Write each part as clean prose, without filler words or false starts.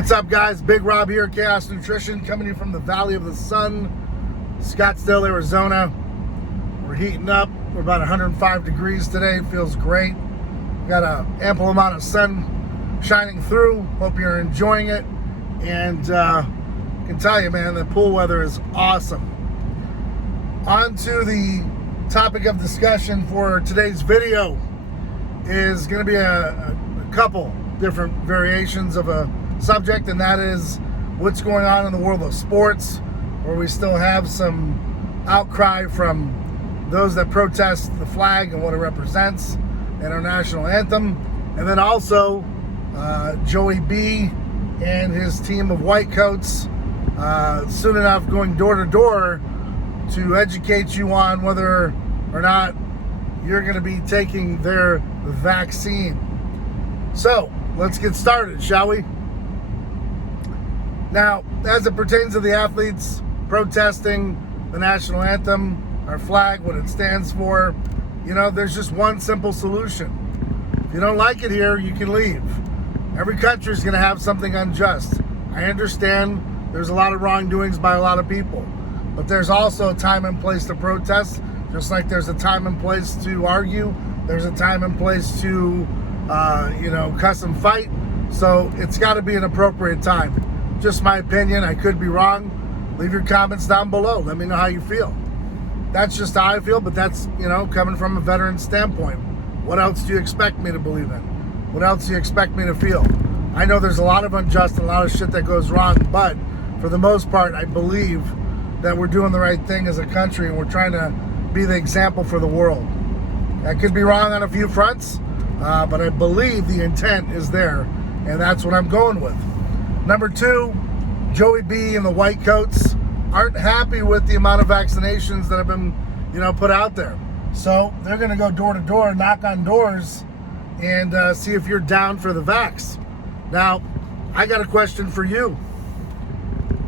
What's up, guys? Big Rob here, Chaos Nutrition, coming to you from the Valley of the Sun, Scottsdale, Arizona. We're heating up. We're about 105 degrees today. Feels great. We've got an ample amount of sun shining through. Hope you're enjoying it. And I can tell you, man, the pool weather is awesome. On to the topic of discussion for today's video is going to be a couple different variations of a subject, and that is what's going on in the world of sports, where we still have some outcry from those that protest the flag and what it represents and our national anthem, and then also Joey B and his team of white coats soon enough going door to door to educate you on whether or not you're going to be taking their vaccine. So let's get started, shall we? Now, as it pertains to the athletes protesting the national anthem, our flag, what it stands for, you know, there's just one simple solution. If you don't like it here, you can leave. Every country is going to have something unjust. I understand there's a lot of wrongdoings by a lot of people, but there's also a time and place to protest, just like there's a time and place to argue. There's a time and place to, cuss and fight. So it's got to be an appropriate time. Just my opinion. I could be wrong. Leave your comments down below. Let me know how you feel. That's just how I feel, but that's, coming from a veteran standpoint. What else do you expect me to believe in? What else do you expect me to feel? I know there's a lot of unjust and a lot of shit that goes wrong, but for the most part, I believe that we're doing the right thing as a country and we're trying to be the example for the world. I could be wrong on a few fronts, but I believe the intent is there, and that's what I'm going with. Number two, Joey B and the white coats aren't happy with the amount of vaccinations that have been, put out there. So they're going to go door to door, knock on doors, and see if you're down for the vax. Now, I got a question for you.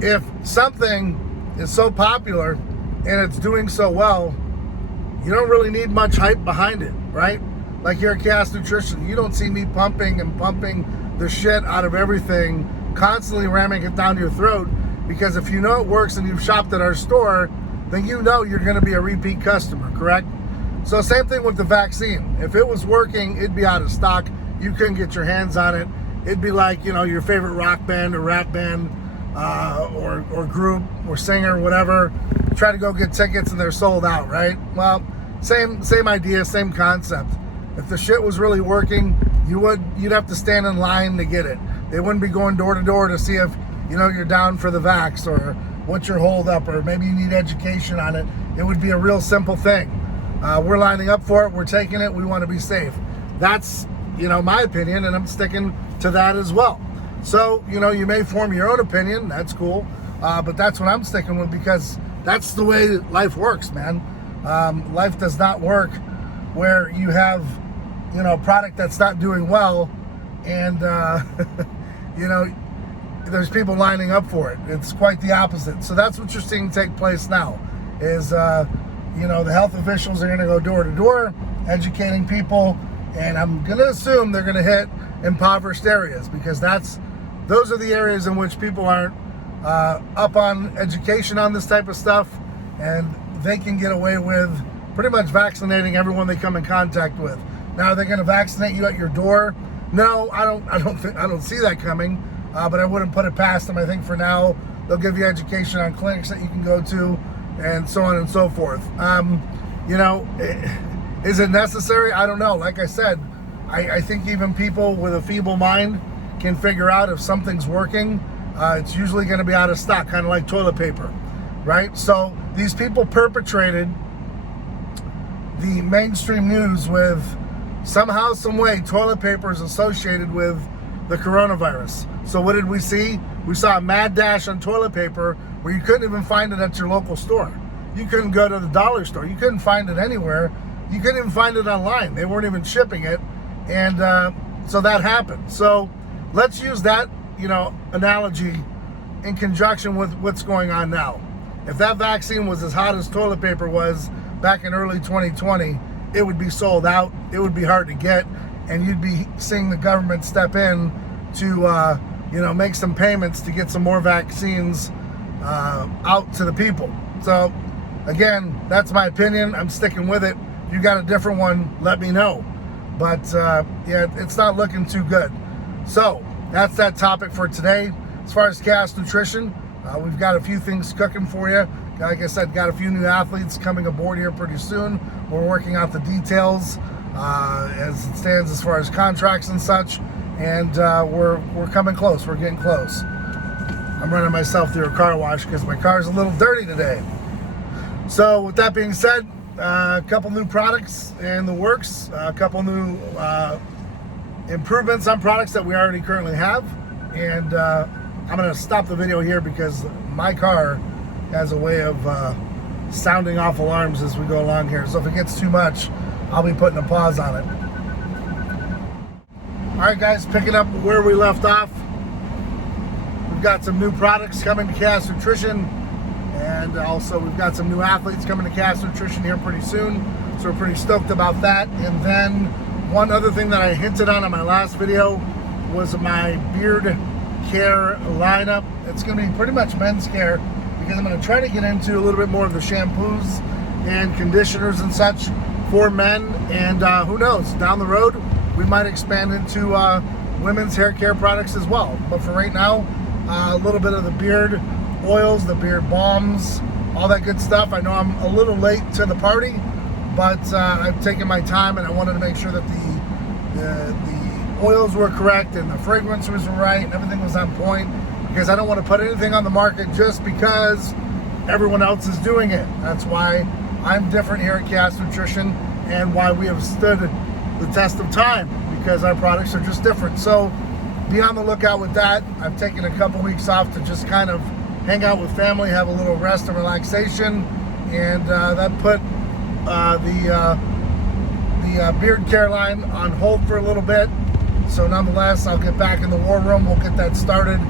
If something is so popular and it's doing so well, you don't really need much hype behind it, right? Like here at Chaos Nutrition, you don't see me pumping the shit out of everything, constantly ramming it down your throat, because if you know it works and you've shopped at our store, then you know you're going to be a repeat customer, correct? So same thing with the vaccine. If it was working, it'd be out of stock. You couldn't get your hands on it. It'd be like, your favorite rock band or rap band or group or singer, whatever. You try to go get tickets and they're sold out, right? Well, same idea, same concept. If the shit was really working, you'd have to stand in line to get it. They wouldn't be going door to door to see if, you're down for the vax or what's your hold up, or maybe you need education on it. It would be a real simple thing. We're lining up for it. We're taking it. We want to be safe. That's, my opinion, and I'm sticking to that as well. So, you may form your own opinion. That's cool. But that's what I'm sticking with, because that's the way life works, man. Life does not work where you have, a product that's not doing well and, there's people lining up for it. It's quite the opposite. So that's what you're seeing take place now is, the health officials are going to go door to door, educating people, and I'm going to assume they're going to hit impoverished areas, because those are the areas in which people aren't up on education on this type of stuff, and they can get away with pretty much vaccinating everyone they come in contact with. Now, are they going to vaccinate you at your door? No, I don't see that coming, but I wouldn't put it past them. I think for now they'll give you education on clinics that you can go to, and so on and so forth. Is it necessary? I don't know. Like I said, I think even people with a feeble mind can figure out if something's working. It's usually going to be out of stock, kind of like toilet paper, right? So these people perpetrated the mainstream news with somehow, some way, toilet paper is associated with the coronavirus. So what did we see? We saw a mad dash on toilet paper where you couldn't even find it at your local store. You couldn't go to the dollar store. You couldn't find it anywhere. You couldn't even find it online. They weren't even shipping it. And so that happened. So let's use that, analogy in conjunction with what's going on now. If that vaccine was as hot as toilet paper was back in early 2020, it would be sold out. It would be hard to get. And you'd be seeing the government step in to make some payments to get some more vaccines out to the people. So again, that's my opinion. I'm sticking with it. If you got a different one, let me know. But yeah, it's not looking too good. So that's that topic for today. As far as Cast Nutrition, we've got a few things cooking for you. Like I said, got a few new athletes coming aboard here pretty soon. We're working out the details as it stands as far as contracts and such. And we're coming close. We're getting close. I'm running myself through a car wash because my car's a little dirty today. So with that being said, a couple new products in the works, a couple new improvements on products that we already currently have. And I'm going to stop the video here because my car has a way of sounding off alarms as we go along here. So if it gets too much, I'll be putting a pause on it. All right, guys, picking up where we left off. We've got some new products coming to Cast Nutrition, and also we've got some new athletes coming to Cast Nutrition here pretty soon. So we're pretty stoked about that. And then one other thing that I hinted on my last video was my beard care lineup. It's going to be pretty much men's care because I'm going to try to get into a little bit more of the shampoos and conditioners and such for men. And who knows, down the road, we might expand into women's hair care products as well. But for right now, a little bit of the beard oils, the beard balms, all that good stuff. I know I'm a little late to the party, but I've taken my time and I wanted to make sure that the oils were correct and the fragrances were right and everything was on point, because I don't want to put anything on the market just because everyone else is doing it. That's why I'm different here at Cast Nutrition and why we have stood the test of time, because our products are just different. So be on the lookout with that. I've taken a couple weeks off to just kind of hang out with family, have a little rest and relaxation, and that put the beard care line on hold for a little bit. So nonetheless, I'll get back in the war room. We'll get that started,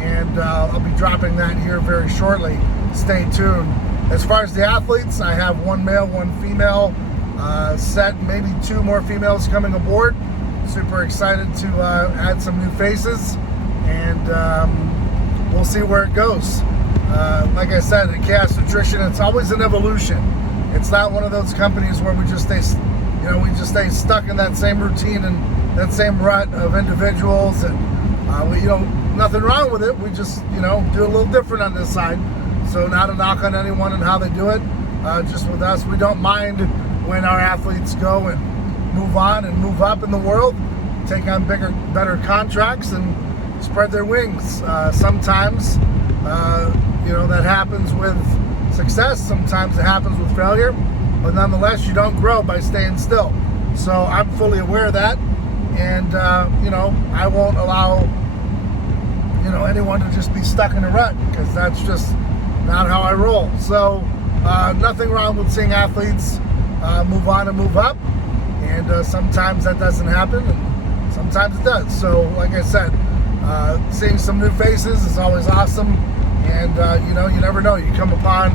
and I'll be dropping that here very shortly. Stay tuned. As far as the athletes, I have one male, one female set, maybe two more females coming aboard. Super excited to add some new faces, and we'll see where it goes. Like I said, at Cast Nutrition, it's always an evolution. It's not one of those companies where we just stay stuck in that same routine and that same rut of individuals, and nothing wrong with it. We just do a little different on this side. So not a knock on anyone and how they do it. Just with us, we don't mind when our athletes go and move on and move up in the world, take on bigger, better contracts, and spread their wings. Sometimes, that happens with success. Sometimes it happens with failure. But nonetheless, you don't grow by staying still. So I'm fully aware of that. And, I won't allow, anyone to just be stuck in a rut, because that's just not how I roll. So nothing wrong with seeing athletes move on and move up. And sometimes that doesn't happen, and sometimes it does. So like I said, seeing some new faces is always awesome. And you never know. You come upon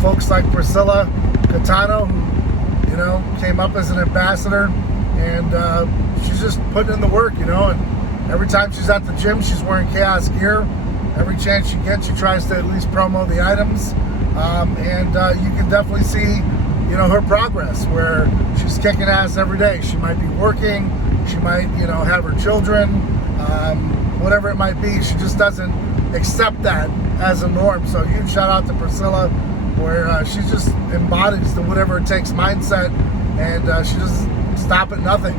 folks like Priscilla Catano, who came up as an ambassador, and she's just putting in the work, and every time she's at the gym, she's wearing Chaos gear. Every chance she gets, she tries to at least promo the items, and you can definitely see her progress, where she's kicking ass every day. She might be working, she might have her children, whatever it might be. She just doesn't accept that as a norm. So huge shout out to Priscilla, where she just embodies the whatever it takes mindset, and she doesn't stop at nothing.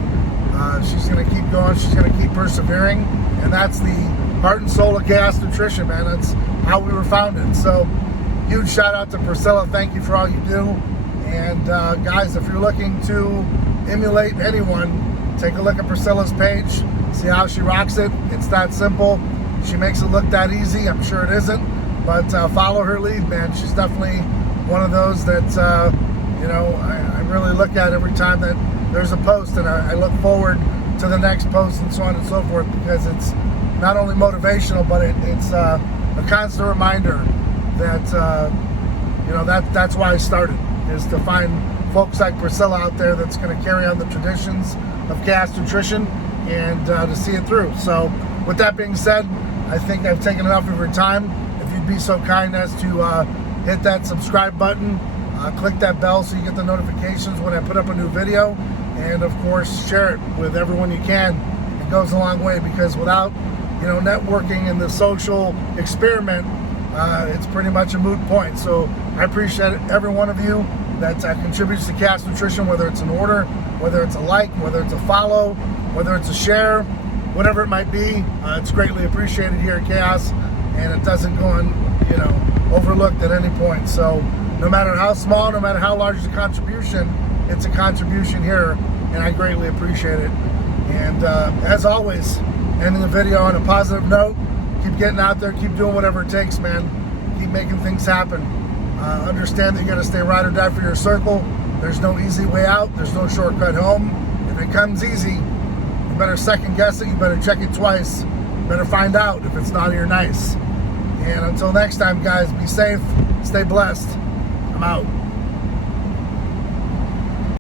She's going to keep going, she's going to keep persevering, and that's the heart and soul of Cast Nutrition, man. That's how we were founded. So huge shout out to Priscilla. Thank you for all you do. And guys, if you're looking to emulate anyone, take a look at Priscilla's page, see how she rocks it. It's that simple. She makes it look that easy. I'm sure it isn't, but follow her lead, man. She's definitely one of those that I really look at every time that there's a post, and I look forward to the next post and so on and so forth, because it's not only motivational, but it's a constant reminder that that's why I started, is to find folks like Priscilla out there that's going to carry on the traditions of Cast Nutrition and to see it through. So with that being said, I think I've taken enough of your time. If you'd be so kind as to hit that subscribe button, click that bell so you get the notifications when I put up a new video, and of course share it with everyone you can. It goes a long way, because without networking and the social experiment, it's pretty much a moot point. So I appreciate every one of you that contributes to Chaos Nutrition, whether it's an order, whether it's a like, whether it's a follow, whether it's a share, whatever it might be. It's greatly appreciated here at Chaos, and it doesn't go overlooked at any point. So no matter how small, no matter how large the contribution, it's a contribution here, and I greatly appreciate it. And as always, ending the video on a positive note. Keep getting out there, keep doing whatever it takes, man. Keep making things happen. Understand that you gotta stay ride or die for your circle. There's no easy way out, there's no shortcut home. If it comes easy, you better second guess it, you better check it twice. You better find out if it's naughty or nice. And until next time, guys, be safe, stay blessed. I'm out.